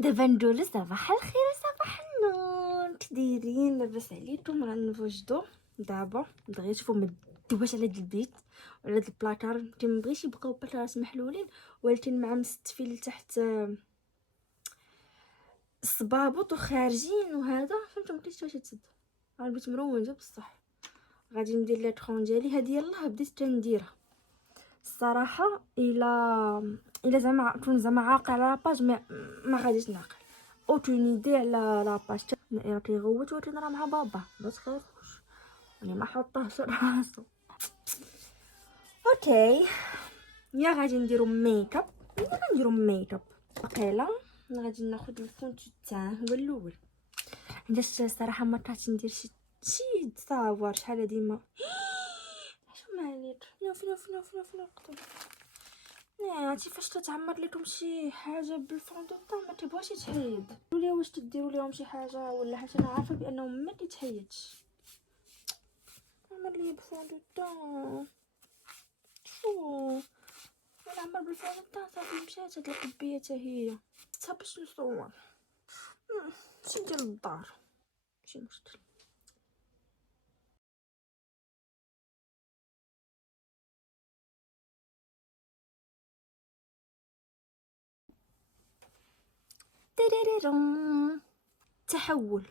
ودابا ندوزو صباح الخير صباح النور. كدايرين؟ لاباس عليكم؟ غنوجدو دابا. دغيا شوفوا ما دوباش على هاد البيت وعلى هاد البلاكار. انت ما بغيتش يبقاو بلاكارات محلولين ولكن مع مستفيل تحت الصبابط وخارجين وهذا، فهمتوا؟ مبقيتش واش تسد. البيت مروجه بصح. غادي ندير لي طخون ديالي هادي، يلاه بديت تنديرها الصراحه. الا زعما عاقل على لاباج ما غاديش نعقل اوتونيدي على لاباج. انا كيغوت ولكن راه مع بابا، ما تخافوش، انا ما حطاهش راسو. اوكي، يا غادي نديرو ميكاب. واقيلا غادي ناخذ الفون تاعه هو الاول، علاش الصراحه ما طلعتش ندير شي تصاور شحال ديما. شو مالك؟ فين عرفتي فاش تتعمر لكم شي حاجه بالفون دو طون ما تبغاش تحيد. قولوا واش تديروا لهم شي حاجه ولا حاجه؟ انا عارفه بانهم ما كيتحيدش. عمر لي بالفون دو طون، شو ولا عمر بالفون دو طون صافي مشات هاد القبيه حتى هي. حتى باش نصور شي ديال الدار ماشي مشكل. تحول.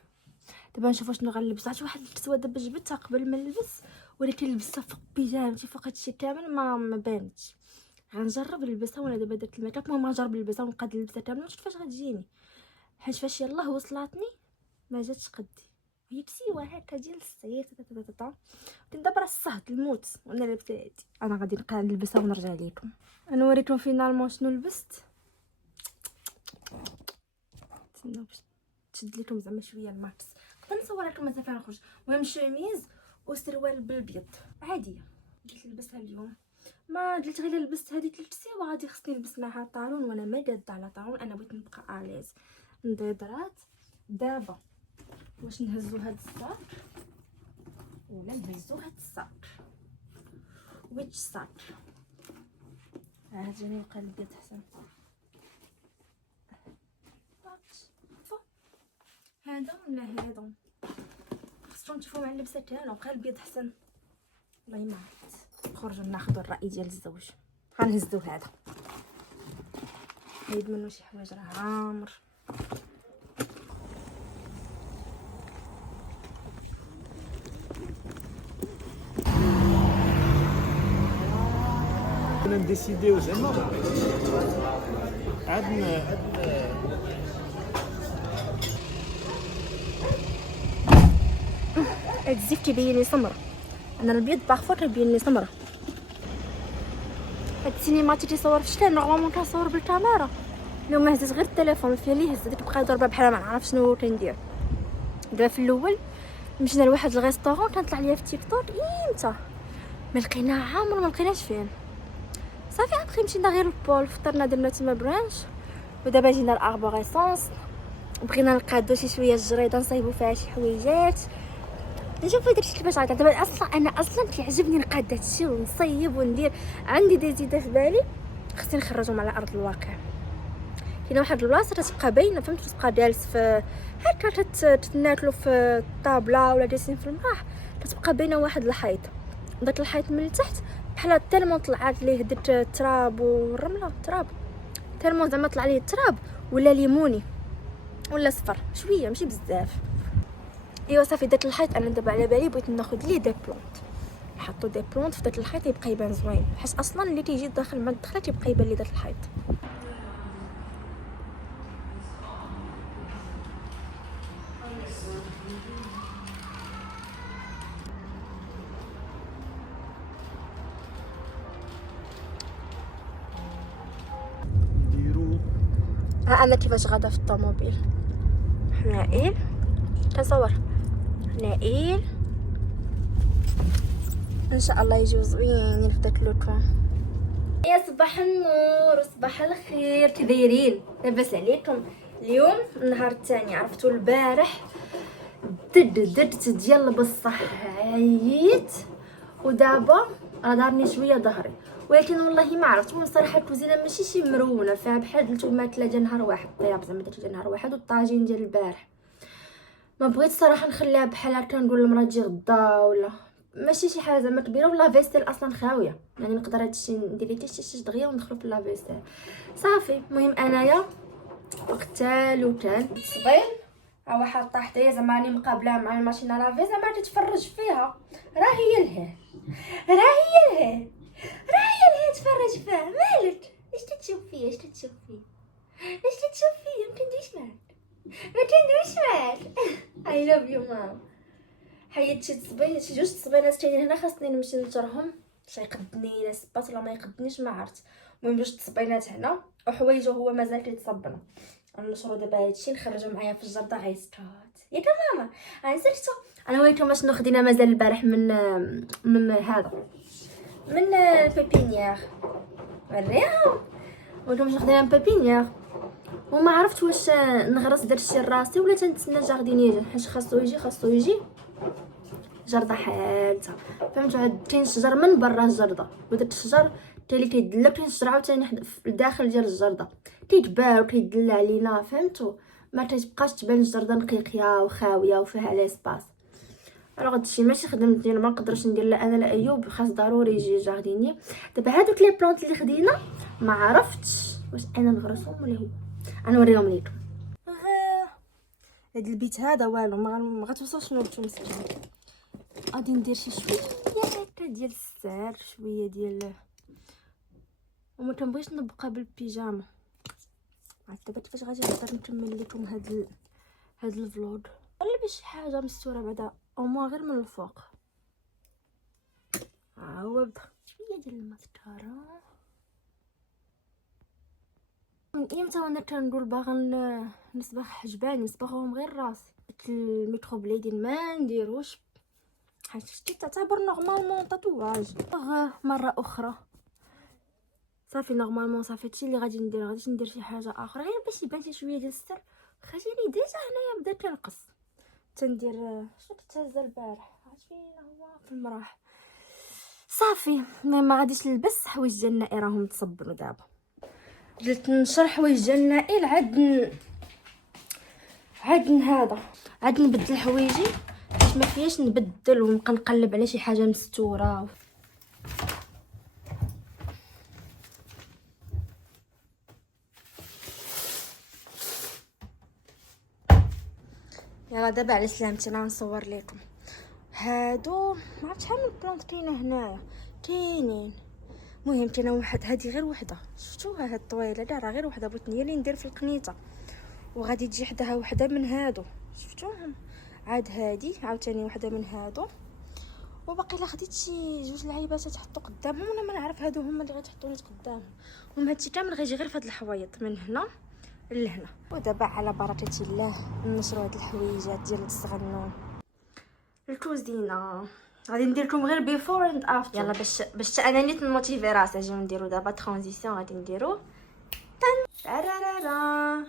دابا نشوف شنو غنلبس. عرفتي واحد الكسوه دابا جبتها قبل ما نلبس، ولكن لبستها فوق بيجامتي فوق هادشي كامل ما بانتش. غنجرب نلبسها وانا دابا درت الميكاب. المهم غنجرب نلبسها ونبقى نلبسها كامل ونشوف فاش غتجيني، حيت فاش يلاه وصلاتني ما جاتش قدي. هي كسيوه هكا ديال الصيف ولكن دابا راه صهد الموت وانا لابسه هادي. انا غادي نبقى نلبسها ونرجع لكم نوريكم فينالمون شنو لبست. تسناو باش تشد لكم زعما شويه الماكس. نقدر نصور لكم مسافه نخرج. المهم شوميز وسروال بالبيض عاديه قلت نلبسها اليوم. ما قلت غير لبست هذيك 3 سوايع غادي خصني نلبس معها طالون وانا ما قاده على طالون. انا بغيت نبقى اليز نضيضرات. دابا واش نهزو هاد الصاك ولا نهزو هاد الصاك؟ ويتش صاك؟ جاني يبقى البيض احسن. هذا ولا هذا؟ خصكم تشوفوا مع اللبسه تاعنا بقى البيض احسن. والله ما عرفت. نخرجوا ناخذوا الراي ديال الزوج. غنهزو هذا عيد منه شي حوايج راه عامر. كنا نديسيديو زعما عندنا هاد الزيت كيبين لي سمره. انا البيض باغفوا كيبين لي سمره. هاد السينماتي تيصور في الشتا نورمالمون كنصور بالكاميرا. اليوم هزيت غير التليفون فيا لي هزت تبقى ضربه بحال ما نعرف شنو كندير. دابا في الاول مشينا لواحد الريستورون كنطلع ليا في تيك توك امتى ما لقينا عامر، ما لقيناش فين. صافي ابخي مشينا غير للبول فطرنا درنا تما برانش. ودابا جينا لاربوريسونس بغينا نقادو شي شويه الجريده نصايبو فيها شي حويجات. نشوف درت كيفاش غادي. دابا انا اصلا كيعجبني نقاد هادشي ونصيب وندير. عندي دي زيده في بالي خصني نخرجهم على ارض الواقع. كاينه واحد البلاصه تتبقى باينه، فهمتوا؟ تبقى جالس في هكا تتناكلوا في الطابله ولا جالسين في المراح، تتبقى باينه واحد الحيط. داك الحيط من التحت بحال تالمون طلعات ليه درت التراب والرمله. تالمون زعما طلع ليه التراب ولا ليموني ولا صفر شويه ماشي بزاف. ايوا صافي داك الحيط انا دابا على بالي بغيت ناخذ ليه دي بلونط، نحطوا دي بلونط في داك الحيط يبقى يبان زوين، حيت اصلا اللي تيجي داخل ما دخلت يبقى يبان لي داك الحيط. انا كيفاش غادا في الطوموبيل. نائل كنصور نائل ان شاء الله يجيو زوينين في داك لوكون. يا صباح النور وصباح الخير، كي دايرين؟ لاباس عليكم؟ اليوم النهار الثاني. عرفتوا البارح درت ديال بصح عييت ودابا انا دارني شويه ظهري، ولكن والله ما عرفت. المهم صراحه الكوزينه ماشي شي مرونه، فيها بحال التومات لا نهار واحد طياب زعما درت نهار واحد، والطاجين ديال البارح ما بغيت صراحه نخليها بحال هكا نقول للمرا تجي غدا، ولا ماشي شي حاجه زعما كبيره. ولا فيستيل اصلا خاويه، يعني نقدر هادشي ندير ليه شي دغيا وندخلو في لافيستيل صافي. المهم انايا وقت الوتان الصبيل ها واحد طاح حدايا زعما راني مقابله مع الماشينه لافي زعما تتفرج فيها، راه هي الهي تفرج فيها. مالك اش تتشوف فيا اش تتشوف فيا ما تندويش معاك اي لاف يو مام. حيدت شي تصبين شي جوج تصبينات تانيين هنا خاصني نمشي نجرهم، باش يقدني لا سبات ولا ما يقدنيش ما عرفت. المهم جوج تصبينات هنا وحوايجو هو مازال كيتصبنوا. نشرو دابا هادشي نخرجو معايا في الجرده غيستات ياك ماما. نسيتو انا وريتهم شنو خدينا مازال البارح من هذا من البيبينيير، وريهم وريتهم شنو خدينا من البيبينيير. وما عرفت واش نغرس داكشي لراسي ولا تنتسنى جاردين يجي، حيت خاصو يجي جرده حالتها فهمتوا. عاد كاين شجر من برا الجرده، وداك الشجر تالي كيدلى، كاين شجر عاوتاني في الداخل ديال الجرده كيتباع وكيدلى علينا فهمتوا. ما تبقاش تبان الجرده نقيقيه وخاويه وفيها ليسباس. راه هادشي ماشي خدمتي، ما نقدرش ندير لا انا لا ايوب، خاص ضروري يجي جارديني. دابا هادوك لي بلانط اللي خدينا ما عرفتش واش انا نغرسهم ولا هو. انا نوريهم ليكم. هاد البيت هذا والو ما غتوصلش نوبتو مسكين. غادي ندير شي شويه ديال السعر، شويه ديال وما تنبغيش نبقى بالبيجاما. عاد دابا كيفاش غادي نقدر نكمل لكم هاد الفلوغ ولا بشي حاجه مستوره بعدا او ما غير من الفوق. هو بدا شويه ديال الماسكارا. من امتى وانا كنقول باغا نصبغ حجباني نصبغهم غير راسي. الميكرو بليدين ما نديروش حيت شتي تعتبر نورمالمون تاتواج. مره اخرى صافي نورمالمون صافي هادشي اللي غادي ندير. غاديش ندير شي حاجه اخرى غير باش يبان شي شويه ديال الستر. خاجيني ديجا هنايا بدا كنقص. تندير شنو كنت هازه البارح عرفت فين هو في المراح صافي. ما غاديش نلبس حوايج ديال النائي راهم تصبروا. دابا جلت نشر حوايج ديال النائي عاد نبدل حوايجي باش ما فياش نبدل ونبقى نقلب على شي حاجه مستوره. يلا دابا على سلامتي انا نصور لكم هادو. ما عرفتش شحال من بلانط كاينه هنايا كاينين. المهم كاينه واحد هادي غير وحده شفتوها هاد الطويله كاع راه غير وحده بغيت هي اللي ندير في القنيطه. وغادي تجي حداها وحده من هادو شفتوهم. عاد هادي عاوتاني وحده من هادو. وباقي لا خديت شي جوج لعيبات تحطوا قدامهم ولا ما نعرف هادو هما اللي غيتحطوا لي قدامهم. المهم هادشي كامل غيجي غير في هاد الحوايط من هنا لهنا. ودابا على بركه الله نشرو هاد الحويجات ديال الصغنون الكوزينه. غادي ندير لكم غير بيفور اند افتر. يلا باش انا نيت نموتيفي راسي. اجيو نديرو دابا ترانزيسيون. غادي نديرو تارارارا.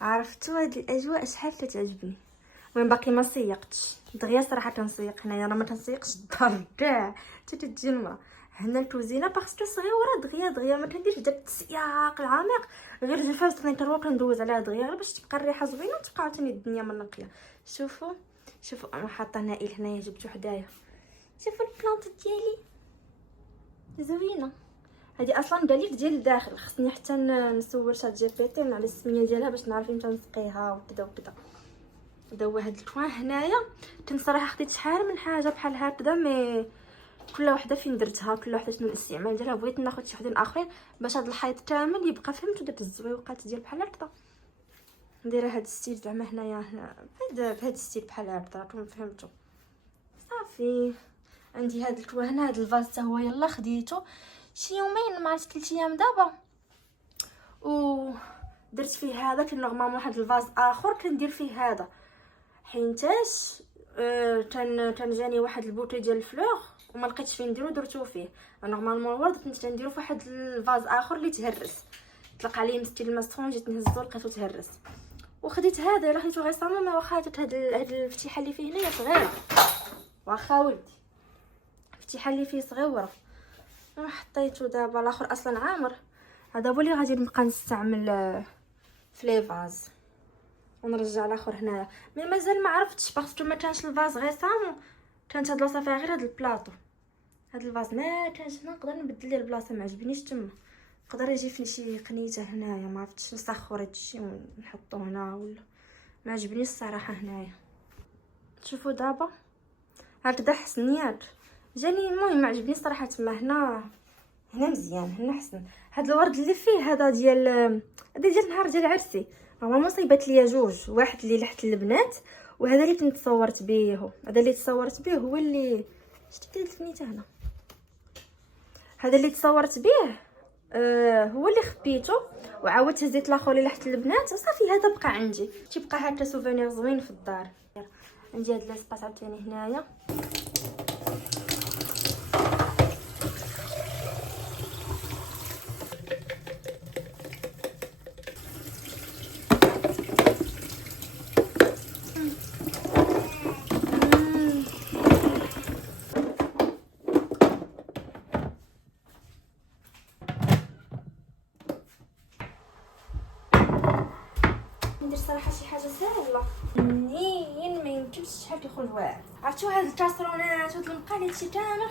عرفتوا هاد الاجواء شحال كتعجبني. المهم باقي ما سيقتش دغيا صراحه. كنسيق هنايا راه ما كنسيقش الدار كاع حتى تجي المرا. هنا الكوزينه باسكو صغيره دغيا ما كنديرش داك التسياق العميق. غير الفاز كنروق ندوز عليها دغيا غير باش تبقى الريحه زوينه وتبقى عاوتاني الدنيا منقيه. شوفوا انا حاطه نائل هنايا جبتو حدايا. شوفوا البلانط ديالي زوينه. هذه اصلا داليك ديال الداخل. خصني حتى نسول شات جي بي تي على السميه ديالها باش نعرف امتى نسقيها وكذا. هذا هو هاد الكوان هنايا. كنت صراحه خديت شحال من حاجه بحال هكذا مي كل وحده فين درتها كل وحده شنو الاستعمال ديالها. بغيت ناخذ شي وحدين اخرين باش هاد الحيط كامل يبقى فهمتوا داك الزويوقات ديال بحال هكذا. نديرها هاد الستيل زعما هنايا بهاد الستيل بحال هكذا راكم فهمتوا. صافي عندي هاد الكوان. هاد الفاز حتى هو يلا خديته شي يومين ما عرفت 3 ايام دابا. و درت فيه هذا. كان نورمالمون واحد الفاز اخر كندير فيه هذا حينتاش كان جاني واحد البوطي ديال الفلوغ وما لقيتش فين نديرو درتو فيه. نورمالمون الورد كنت نديرو في واحد الفاز اخر اللي تهرس طلق عليه مستيل الماسترون. جيت نهزو لقيتو تهرس وخديت هذا. الا خديتو غير صامم ما واخا هاد الفتيحه اللي فيه هنايا صغيره. واخا ولدي الفتيحه اللي فيه صغيره حطيته دابا. الاخر اصلا عامر، هذا هو اللي غادي نبقى نستعمل في لي فاز. ونرجع الاخر هنايا. مي مازال ما عرفتش باسكو ما كانش الفاز غيسامون، كانت هاد البلاصه فيها غير هاد البلاطو. هاد الفاز ما كانش هنا، نقدر نبدل ليه البلاصه، ما عجبنيش تما. نقدر يجي في شي قنيته هنايا، ما عرفتش نسخر هادشي ونحطو هنا ولا. ما عجبنيش الصراحه هنايا. شوفوا دابا هكذا حسن ياك جاني. المهم ما عجبنيش صراحه تما. هنا مزيان، هنا حسن. هاد الورد اللي فيه هذا ديال نهار ديال عرسي. ماما صيبات ليا جوج، واحد اللي لحت البنات وهذا اللي كنت تصورت به. هذا اللي تصورت به هو اللي شتي سميتو هنا. هذا اللي تصورت به هو اللي خبيته، وعاودت هزيت الاخر اللي لحت البنات وصافي. هذا بقى عندي، تيبقى هكا سوفونير زوين في الدار. عندي هاد لاسباس عاوتاني هنايا. ندير صراحه شي حاجه ساهله منين ما يمكنش شحال كيخرج واعر. عرفتوا هاد الكاسرونات وهاد المقال هادشي كامل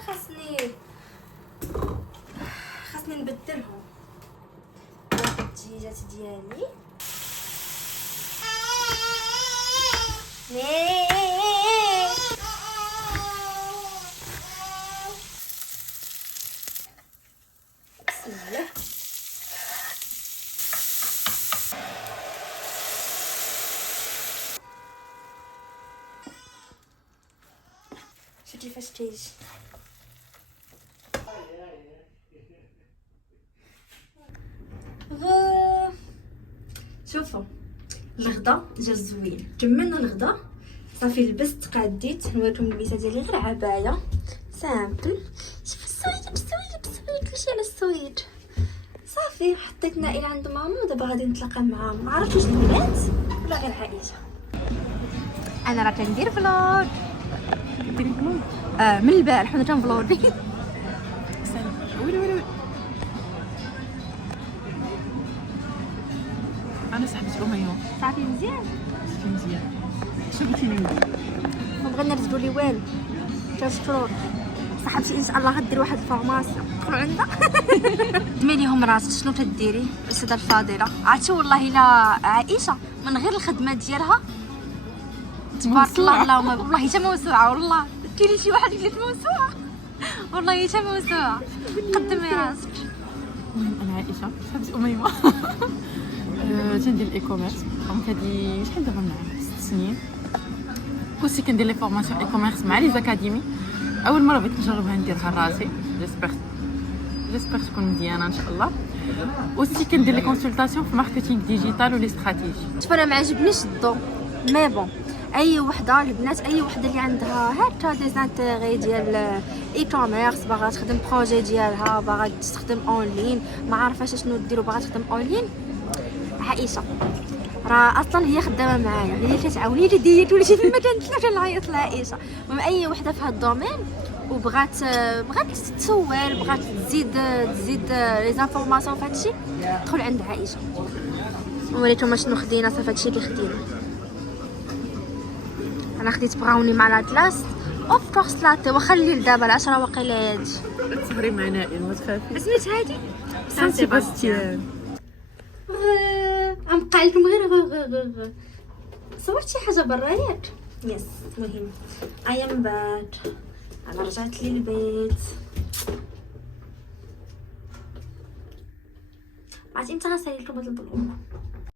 خاصني نبدلهم. هاد الدجاجات ديالي بسم الله. شوفي كيفاش تيجي. شوفوا الغدا جا زوين. كملنا الغدا صافي. لبست قاديت نوريكم اللبسه ديالي، غير عبايه سامبل. شوفوا السويد كلشي على السويد. صافي حطيت نائل عند ماما ودابا غادي نتلاقى مع ما عرفتش واش البنات ولا غير عائشه. انا راه كندير فلوج. ديري فلوج من البارح وانا كنفلوجي. ويلي انا صاحبتي اميمه. صافي مزيان. صافي مزيان. شنو بغيتي ندير؟ ما بغينا نرفدوا لي والو. كنشكروا صاحبتي ان شاء الله غدير واحد الفورماسيون دخلوا عندها. دمي ليهم راسك شنو تديري السيده الفاضله. عرفتي والله الا عائشه من غير الخدمه ديالها تبارك الله اللهم والله حتى موسوعه. والله كاين شي واحد قالت موسوعه، والله حتى موسوعه. قدمي راسك. انا عائشه صاحبتي اميمه. تندير الاي كوميرس. دونك هادي شحال دابا معايا 6 سنين. كنت كندير لي فورماسيون اي كوميرس مع لي زاكاديمي. اول مره بغيت نجربها نديرها راسي. جيسبر تكون مزيانه ان شاء الله. وسي كندير لي كونسلطاسيون في ماركتينغ ديجيتال ولي استراتيجي. شوف انا ما عجبنيش الضو مي بون. اي وحده البنات، اي وحده اللي عندها هكا دي زانتيغي ديال اي كوميرس، باغا تخدم بروجي ديالها، باغا تخدم اون لين، ما عارفاش شنو دير وباغا تخدم اون لين، عائشه راه اصلا هي خدامه معايا. هي كتعاوني لي ديت ولا شي في المكان تلا كنعيط لعائشه. المهم اي وحده في هذا الدومين وبغات تسول، بغات تزيد لي زانفورماسيون في هادشي، دخل عند عائشه. وريتهم شنو خدينا. صافي هادشي اللي خدينا. انا خديت براوني مع لاطلاس اوف كورس لاتي. واخا الليل دابا 10 واقيلا هادي. تسهري مع نائل ما تخافيش. سميت هادي سان سيباستيان. غنبقى لكم غير صورت شي حاجه برا ياك. يس مهم. ايام باك انا رجعت للبيت. عرفتي امتى غنسالي لكم هاد البلوك؟